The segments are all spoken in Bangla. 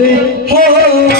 Hey, hey.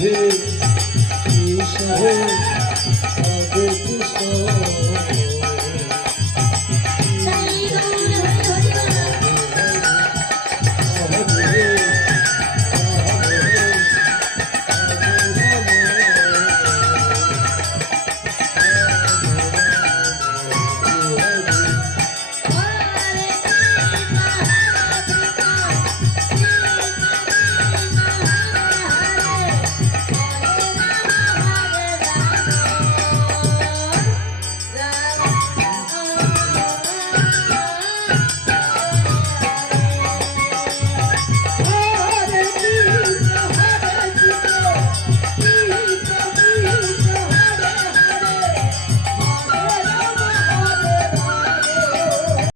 হে কৃষ্ণ হে